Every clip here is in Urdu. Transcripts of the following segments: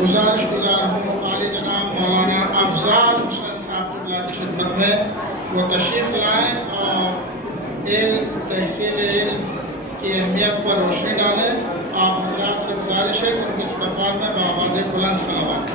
گزارش گزار ہوں عالی جناب مولانا افضال حسین صاحب اللہ کی خدمت میں وہ تشریف لائیں اور علم تحصیل علم کی اہمیت پر روشنی ڈالیں۔ آپ حضرات سے گزارش ہے کہ ان کے استقبال میں بآواز بلند صلوات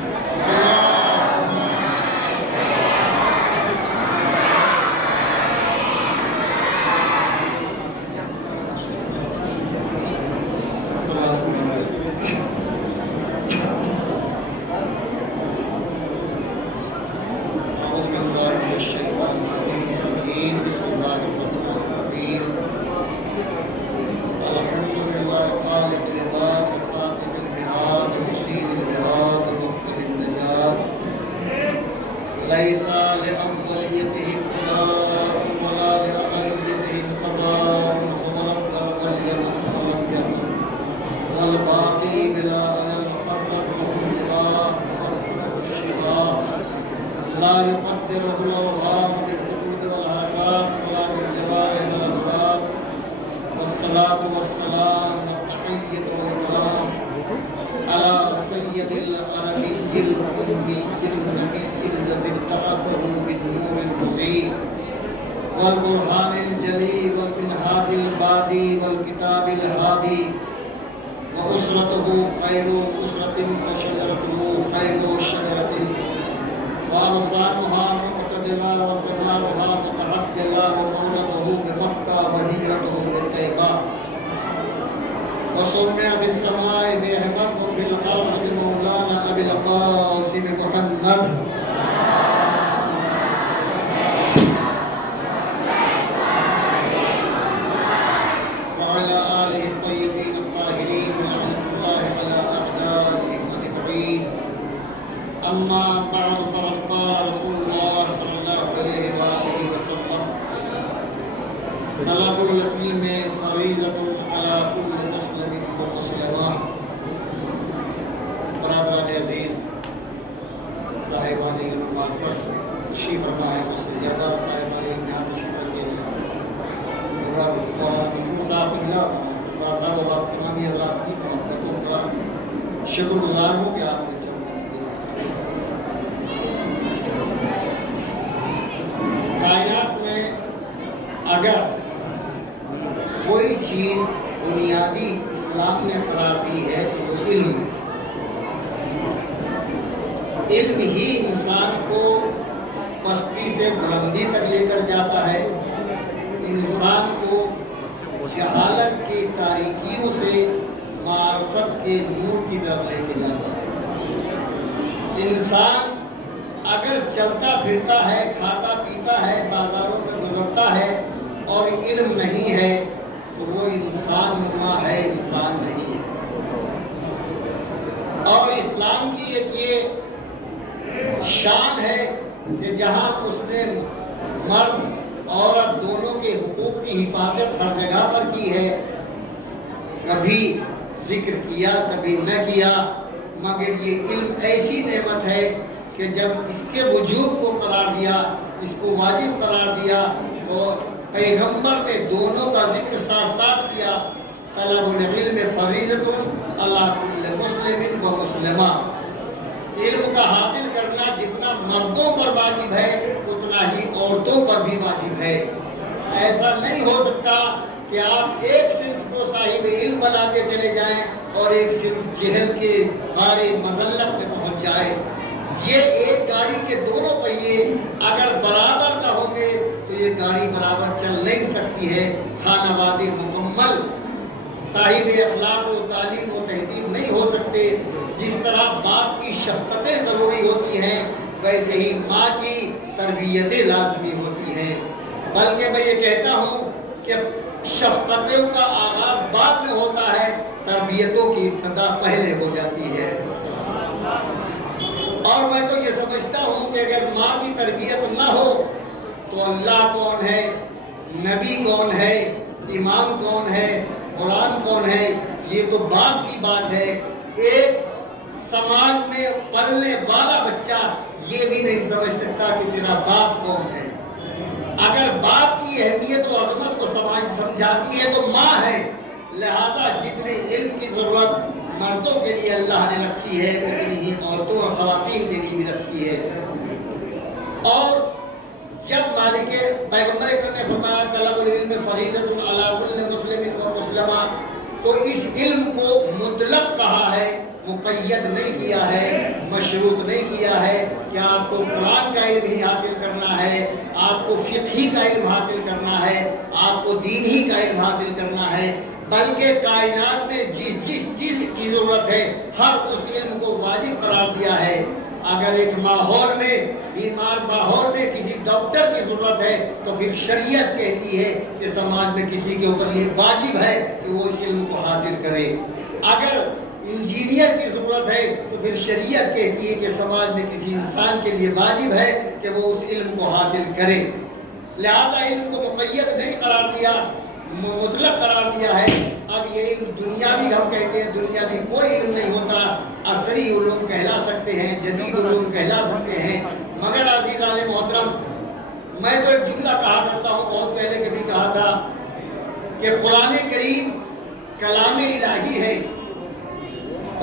والبرهان الجلي والمنهاج البادي والكتاب الهادي وأسرته خير أسرة وشجرته خير شجرة وأغصانها معتدلة وثمارها متعدلة ومولده بمكة وهجرته بالطيبة وسمع في السماء بأحمد وفي الأرض بمولانا أبي القاسم محمد أما بعد فقد قال رسول الله صلى الله عليه وآله وسلم طلب العلم فريضة على كل مسلم ومسلمة۔ برادران عزیز، صاحبان علم معرفت تشریف فرما ہے، اس سے زیادہ صاحبان علم یہاں تشریف رکھے صاحب اور آپ تمامی حضرات کی محبتوں کا شکر گزار ہوں کہ آپ نے کائنات میں اگر کوئی چیز بنیادی اسلام نے قرار دی ہے تو وہ علم ہی انسان کو پستی سے بلندی تک لے کر جاتا ہے، انسان کو جہالت کی تاریکیوں سے معرفت کے نور کی طرف لے کے جاتا ہے۔ انسان اگر چلتا پھرتا ہے، کھاتا پیتا ہے، بازاروں میں گزرتا ہے اور علم نہیں ہے تو وہ انسان نما ہے، انسان نہیں ہے۔ اور اسلام کی ایک یہ شان ہے کہ جہاں اس نے مرد عورت دونوں کے حقوق کی حفاظت ہر جگہ پر کی ہے، کبھی ذکر کیا کبھی نہ کیا، مگر یہ علم ایسی نعمت ہے کہ جب اس کے وجوب کو قرار دیا، اس کو واجب قرار دیا، تو پیغمبر نے دونوں کا ذکر ساتھ ساتھ کیا۔ طلب العلم فریضۃ علی کل مسلم و مسلمہ، علم کا حاصل کرنا جتنا مردوں پر واجب ہے اتنا ہی عورتوں پر بھی واجب ہے۔ ایسا نہیں ہو سکتا کہ آپ ایک صنف کو صاحب علم بناتے چلے جائیں اور ایک صنف جہل کے غار مذلت میں پہنچ جائے۔ یہ ایک گاڑی کے دونوں پہیے اگر برابر نہ ہوں گے تو یہ گاڑی برابر چل نہیں سکتی ہے، خانواد مکمل صاحب اخلاق و تعلیم و تہذیب نہیں ہو سکتے۔ جس طرح باپ کی شفقتیں ضروری ہوتی ہیں ویسے ہی ماں کی تربیتیں لازمی ہوتی ہیں۔ بلکہ میں یہ کہتا ہوں کہ شفقتوں کا آغاز بعد میں ہوتا ہے، تربیتوں کی ابتدا پہلے ہو جاتی ہے۔ اور میں تو یہ سمجھتا ہوں کہ اگر ماں کی تربیت نہ ہو تو اللہ کون ہے، نبی کون ہے، امام کون ہے، قرآن کون ہے، یہ تو باپ کی بات ہے۔ ایک سماج میں پلنے والا بچہ یہ بھی نہیں سمجھ سکتا کہ تیرا باپ کون ہے۔ اگر باپ کی اہمیت و عظمت کو سماج سمجھاتی ہے تو ماں ہے، لہذا جتنے علم کی ضرورت مردوں کے لیے اللہ نے رکھی ہے اتنی ہی عورتوں اور خواتین کے لیے بھی رکھی ہے۔ اور جب مالک پیغمبر اکرم نے فرمایا طلب العلم فریضۃ علی کل مسلم و مسلمہ، تو اس علم کو مطلق کہا ہے، مقید نہیں کیا ہے، مشروط نہیں کیا ہے کہ آپ کو قرآن کا علم ہی حاصل کرنا ہے، آپ کو فقہی کا علم حاصل کرنا ہے، آپ کو دین ہی کا علم حاصل کرنا ہے، بلکہ کائنات میں جس چیز کی ضرورت ہے ہر اس علم کو واجب قرار دیا ہے۔ اگر ایک ماحول میں بیمار ماحول میں کسی ڈاکٹر کی ضرورت ہے تو پھر شریعت کہتی ہے کہ سماج میں کسی کے اوپر یہ واجب ہے کہ وہ اس علم کو حاصل کرے۔ اگر انجینئر کی ضرورت ہے تو پھر شریعت کہتی ہے کہ سماج میں کسی انسان کے لیے واجب ہے کہ وہ اس علم کو حاصل کرے۔ لہذا علم کو مقید نہیں قرار دیا، مطلق قرار دیا ہے۔ اب یہ علم دنیاوی ہم کہتے ہیں، دنیاوی کوئی علم نہیں ہوتا، عصری علوم کہلا سکتے ہیں، جدید علوم کہلا سکتے ہیں۔ مگر عزیزان محترم، میں تو ایک جملہ کہا کرتا ہوں، بہت پہلے کبھی کہا تھا کہ قرآن کریم کلام الہی ہے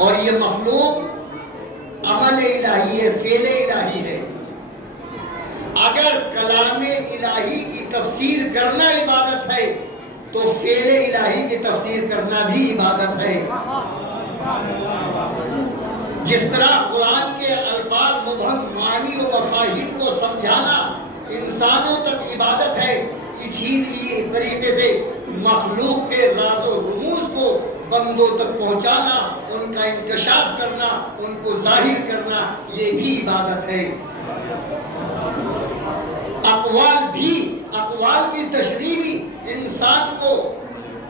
اور یہ مخلوق عمل الہی ہے، فعل الہی ہے۔ اگر کلام الہی کی تفسیر کرنا عبادت ہے تو فعل الہی کی تفسیر کرنا بھی عبادت ہے۔ جس طرح قرآن کے الفاظ مبہم معانی و مفاہیم کو سمجھانا انسانوں تک عبادت ہے، اسی طریقے سے مخلوق کے راز و رموز کو بندوں تک پہنچانا، ان کا انکشاف کرنا، ان کو ظاہر کرنا، یہ بھی عبادت ہے۔ اقوال کی تشریح بھی انسان کو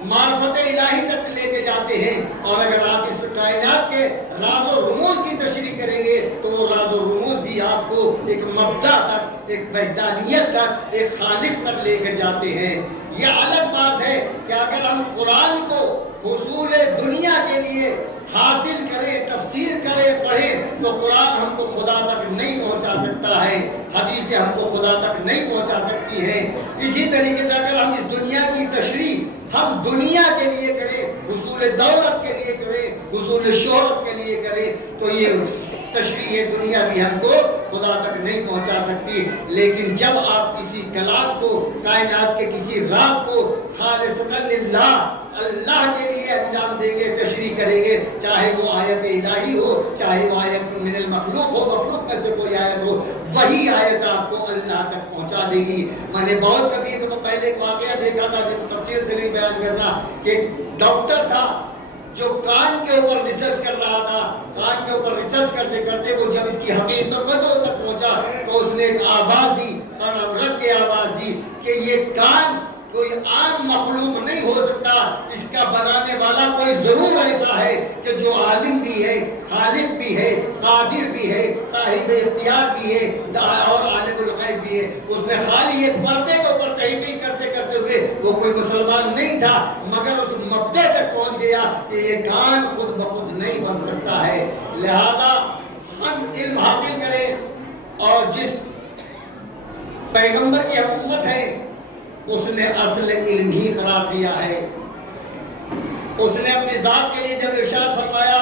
معرفت الہی تک لے کے جاتے ہیں، اور اگر آپ اس کائنات کے راز و رموز کی تشریح کریں گے تو وہ راز و رموز بھی آپ کو ایک مبدا تک، ایک وحدانیت تک، ایک خالق تک لے کر جاتے ہیں۔ یہ الگ بات ہے کہ اگر ہم قرآن کو حصول دنیا کے لیے حاصل کریں، تفسیر کریں، پڑھیں، تو قرآن ہم کو خدا تک نہیں پہنچا سکتا ہے، حدیثیں ہم کو خدا تک نہیں پہنچا سکتی ہیں۔ اسی طریقے سے اگر ہم اس دنیا کی تشریح ہم دنیا کے لیے کریں، حصول دولت کے لیے کریں، حصول شہرت کے لیے کریں، تو یہ تشریح دنیا بھی ہم کو خدا تک نہیں پہنچا سکتی۔ لیکن جب آپ کسی کلام کو، کائنات کے کسی راز کو خالصۃ للہ، اللہ کے لیے انجام دیں گے، تشریح کریں گے، چاہے وہ آیت الہی ہو، چاہے وہ آیت من المخلوق ہو، مخلوق میں سے کوئی آیت ہو، وہی آیت آپ کو اللہ تک پہنچا دے گی۔ میں نے بہت کبھی تو پہلے ایک واقعہ دیکھا تھا، جب تفصیل سے نہیں بیان کرنا، کہ ایک ڈاکٹر تھا جو کان کے اوپر ریسرچ کر رہا تھا۔ کان کے اوپر ریسرچ کرتے کرتے وہ جب اس کی حقیقتوں تک پہنچا تو اس نے ایک آواز دی، اور رب کے آواز دی کہ یہ کان کوئی عام مخلوق نہیں ہو سکتا، اس کا بنانے والا کوئی ضرور ایسا ہے کہ جو عالم بھی ہے، خالق بھی ہے، قادر بھی ہے، صاحب اختیار بھی ہے اور عالم الغیب بھی ہے۔ اس نے خالی ایک پردے کے اوپر تحقیق کرتے کرتے ہوئے، وہ کوئی مسلمان نہیں تھا، مگر اس مبدأ تک پہنچ گیا کہ یہ کان خود بخود نہیں بن سکتا ہے۔ لہذا ہم علم حاصل کریں، اور جس پیغمبر کی حکومت ہے اس نے اصل علم ہی قرار دیا ہے۔ اس نے اپنی ذات کے لیے جب ارشاد فرمایا،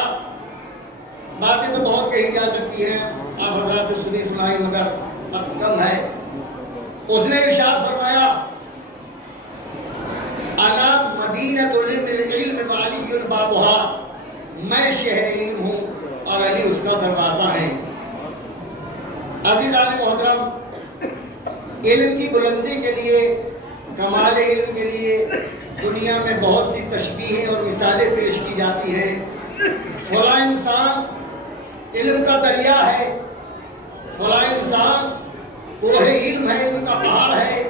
باتیں تو بہت کہی جا سکتی ہیں، آپ حضرات سے سنی سنائی مگر وقت کم ہے۔ اس نے ارشاد فرمایا، انا مدینۃ العلم وعلی بابھا، میں شہر علم ہوں اور علی اس کا دروازہ ہے۔ عزیزان محترم، علم کی بلندی کے لیے، کمال علم کے لیے دنیا میں بہت سی تشبیہیں اور مثالیں پیش کی جاتی ہیں۔ فلاں انسان علم کا دریا ہے، فلاں انسان کوہ علم ہے، علم کا پہاڑ ہے،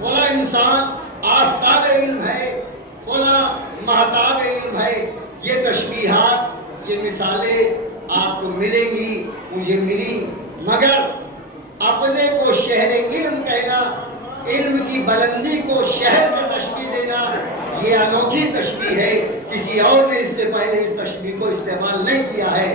فلاں انسان آفتاب علم ہے، فلاں مہتاب علم ہے۔ یہ تشبیہات، یہ مثالیں آپ کو ملیں گی، مجھے ملی، مگر اپنے کو شہر علم کہنا، علم کی بلندی کو شہر سے تشبیہ دینا، یہ انوکھی تشبیہ ہے، کسی اور نے اس سے پہلے اس تشبیہ کو استعمال نہیں کیا ہے۔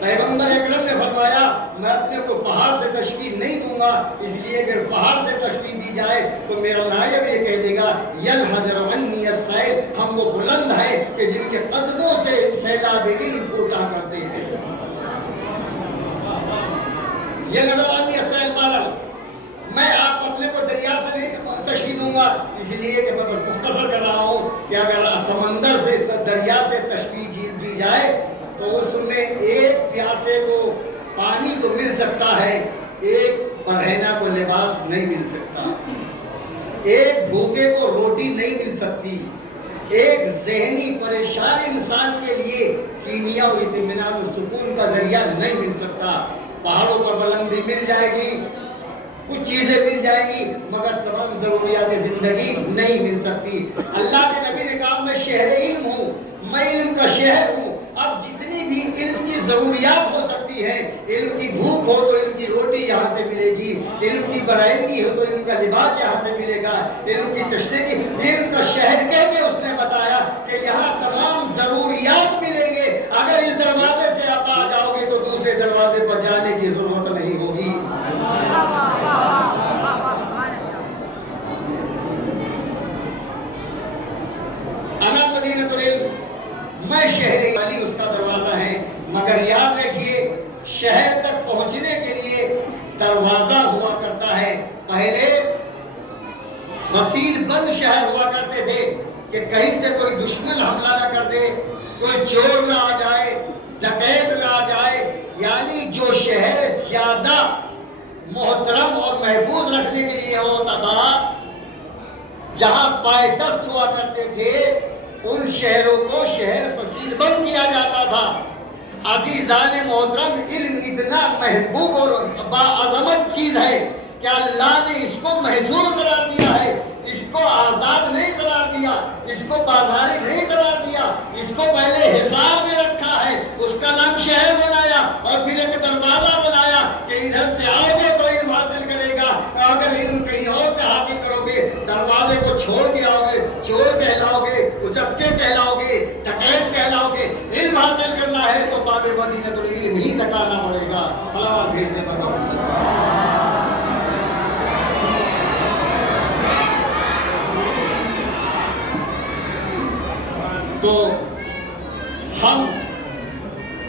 پیغمبر اکرم نے فرمایا میں اپنے کو پہاڑ سے تشبیہ نہیں دوں گا، اس لیے اگر پہاڑ سے تشبیہ دی جائے تو میرا نائب یہ کہہ دے گا یلحجر عنی السیل، ہم وہ بلند ہیں کہ جن کے قدموں سے سیلاب علم پھوٹا کرتے ہیں۔ یہ نظر عنی السیل بارہ، میں آپ اپنے کو دریا سے نہیں تشبیہ دوں گا، اس لیے کہ میں بس مختصر کر رہا ہوں کہ اگر سمندر سے دریا سے تشبیہ دی جائے تو اس میں ایک پیاسے کو پانی تو مل سکتا ہے، ایک برہنہ کو لباس نہیں مل سکتا، ایک بھوکے کو روٹی نہیں مل سکتی، ایک ذہنی پریشان انسان کے لیے کیمیا اور اطمینان و سکون کا ذریعہ نہیں مل سکتا۔ پہاڑوں پر بلندی مل جائے گی، کچھ چیزیں مل جائیں گی، مگر تمام ضروریات زندگی نہیں مل سکتی۔ اللہ کے نبی نے کہا میں شہر علم ہوں، میں علم کا شہر ہوں، اب جتنی بھی علم کی ضروریات ہو سکتی ہے، علم کی بھوک ہو تو علم کی روٹی یہاں سے ملے گی، علم کی برائنگی ہو تو علم کا لباس یہاں سے ملے گا، علم کی تشریح کی علم کا شہر کہہ کے اس نے بتایا کہ یہاں تمام ضروریات ملیں گے، اگر اس دروازے سے آپ آ جاؤ گے تو دوسرے دروازے پر جانے کی ضرورت نہیں ہوگی۔ انا مدینۃ العلم، میں شہر علی اس کا دروازہ ہے، مگر یاد رکھیے شہر تک پہنچنے کے لیے دروازہ ہوا کرتا ہے۔ پہلے فصیل بند شہر ہوا کرتے تھے کہ کہیں سے کوئی دشمن حملہ نہ کر دے، کوئی چور نہ آ جائے، ڈکیت نہ آ جائے، یعنی جو شہر زیادہ محترم اور محفوظ رکھنے کے لیے ہوتا تھا، جہاں پائیدفت ہوا کرتے تھے، ان شہروں کو شہر فصیل بند کیا جاتا تھا۔ عزیزان محترم، علم اتنا محبوب اور باعظمت چیز ہے کہ اللہ نے اس کو محظور قرار دیا ہے، اس کو آزاد نہیں قرار دیا، اس کو بازاری نہیں قرار دیا، اس کو پہلے حساب میں رکھا ہے، اس کا نام شہر بنایا اور پھر ایک دروازہ بنایا کہ ادھر سے آؤ گے تو علم حاصل کرے گا، اگر علم کہیں اور سے حاصل کرو گے دروازے کو چھوڑ کے آؤ گے، چور کہلاؤ گے، اچکے کہلاؤ گے، ڈکیت کہلاؤ گے۔ علم حاصل کرنا ہے تو باب مدینۃ العلم ہی تکانا پڑے گا۔ صلوات بھیج دے پر تو ہم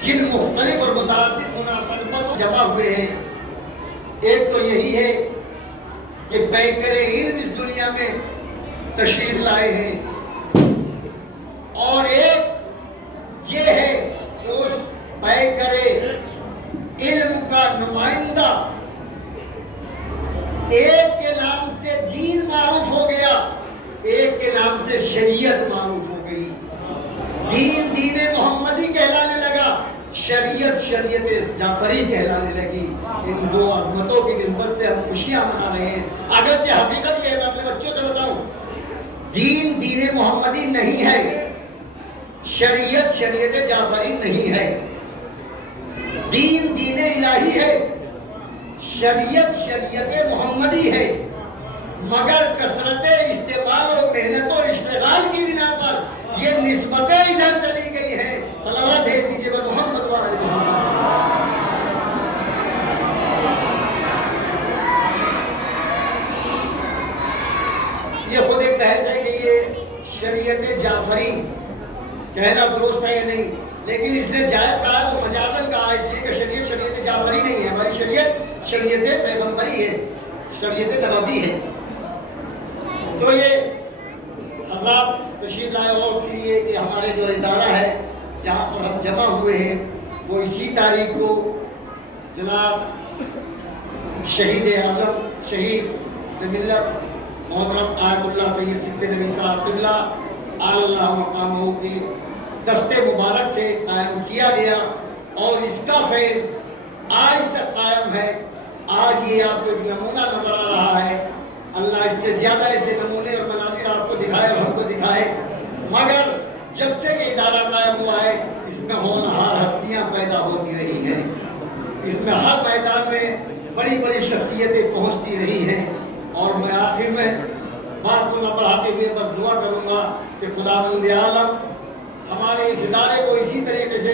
جن مختلف اور متعدد مناسبتوں جمع ہوئے ہیں، ایک تو یہی ہے کہ پیکر علم اس دنیا میں تشریف لائے ہیں، اور ایک یہ ہے کہ اس پیکر علم کا نمائندہ ایک کے نام سے دین معروف ہو گیا، ایک کے نام سے شریعت معروف ہو گئی۔ دین دین محمدی کہلانے لگا، شریعت شریعت جعفری کہلانے لگی۔ ان دو عظمتوں کی نسبت سے ہم خوشیاں منا رہے ہیں، اگرچہ حقیقت یہ ہے، میں اپنے بچوں سے بتاؤں، دین دین محمدی نہیں ہے، شریعت شریعت جعفری نہیں ہے۔ دین دین الہی ہے، شریعت شریعت محمدی ہے، مگر کثرت استعمال و محنت و اشتغال کی بنا پر یہ نسبتیں ادھر چلی گئی ہیں۔ صلوات بھیج دیجئے پر محمد و آل محمد۔ یہ خود ایک بحث ہے کہ یہ شریعت جعفری کہنا درست ہے یا نہیں، لیکن اس نے جائز کہا وہ مجازن کہا، اس لیے کہ شریعت شریعت جعفری نہیں ہے، ہماری شریعت شریعت پیغمبری ہے، شریعت نبوی ہے۔ تو یہ حضرات تشریف لائے، اور پھر یہ کہ ہمارے جو ادارہ ہے جہاں پر ہم جمع ہوئے ہیں وہ اسی تاریخ کو جناب شہید اعظم شہید ملت محترم آیت اللہ سید صدق نبی صاحب قبلہ آل اللہ مقامہ کے دست مبارک سے قائم کیا گیا، اور اس کا فیض آج تک قائم ہے۔ آج یہ آپ کو ایک نمونہ نظر آ رہا ہے، اللہ اس سے زیادہ ایسے نمونے اور مناظر آپ کو دکھائے اور ہم کو دکھائے، مگر جب سے یہ ادارہ قائم ہوا ہے اس میں ہونہار ہستیاں پیدا ہوتی رہی ہیں، اس میں ہر میدان میں بڑی بڑی شخصیتیں پہنچتی رہی ہیں، اور میں آخر میں بات کو نہ بڑھاتے ہوئے بس دعا کروں گا کہ خداوند عالم ہمارے اس ادارے کو اسی طریقے سے